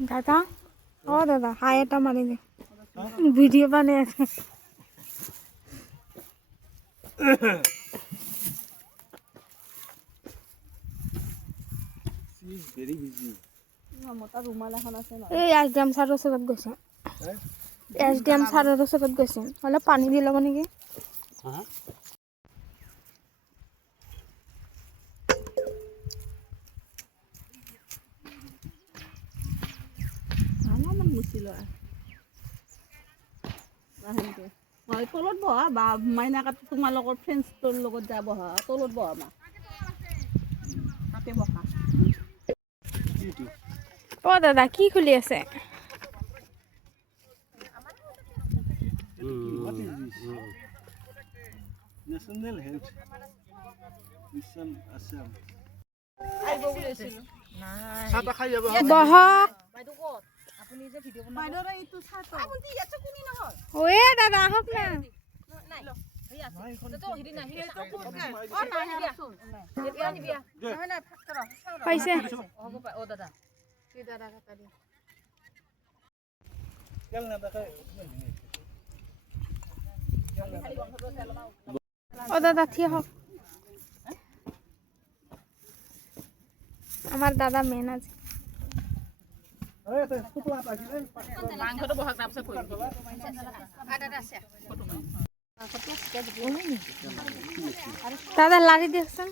দাদা ও দাদা হাই এটা মাৰি দে ভিডিও বানিয়ে আছে এই এসডিএম স্যাৰেৰ ওচৰত গৈছে এসডিএম স্যাৰেৰ ওচৰত গৈছে অলপ পানী দি ল'ব নেকি তলত বহা বা মাইনাকাত তোমালোকৰ ফ্ৰেণ্ডছটোৰ লগত যাব বহা তলত বহা মা তাতে বহা ও দাদা কি খুলি আছে National Health Mission Assam. বহক ওয়ে দাদা আহক না পাইছে ও দাদা থিয় হোক আমার দাদা মেন আছে দাদা লাড়ি দেখছেন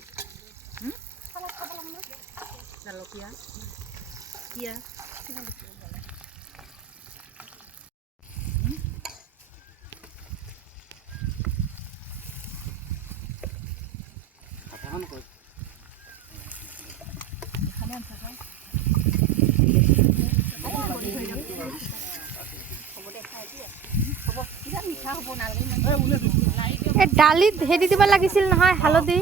ডালিত হেৰি দিব লাগিছিল নহয় হালধি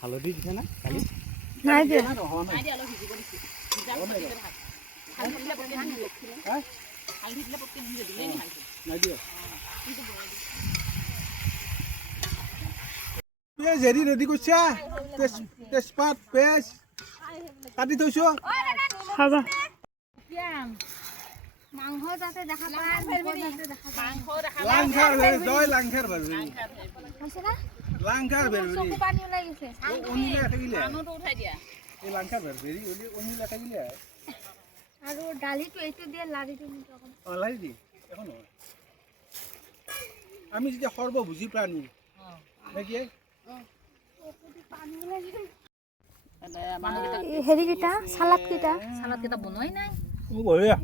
হালধি দিছে না নাই দিয়া হেৰি ৰেডি কৰিছা তেজপাত পেষ্ট কাটি থৈছো হ'ব মাংস যাতে দেখা পায় লাংখাৰ ভেৰি জয় লাংখাৰ ভেৰি হৈছে না লাংখাৰ ভেৰি চকু পানী ওলাই গৈছে অনিলা থাকিলে মানুহটো উঠাই দিয়া এই লাংখাৰ ভেৰি অনিলা থাকিলে আৰু ডালিটো এইটো দিয়ে লাড়িটো লাৰি দি এখন আমি যেতিয়া সৰ্বভোজী প্ৰাণী নেকি হেৰি কেইটা সালাদ কেইটা বনোৱাই নাই বঢ়িয়া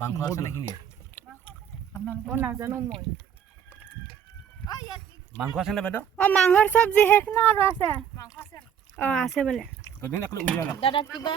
মাংস আছে নেকি নাজানো মই মাংস আছে নে বাইদেউ ও মাংসৰ চব্জি শেষ না আৰু আছে অ আছে বোলে দাদা কিবা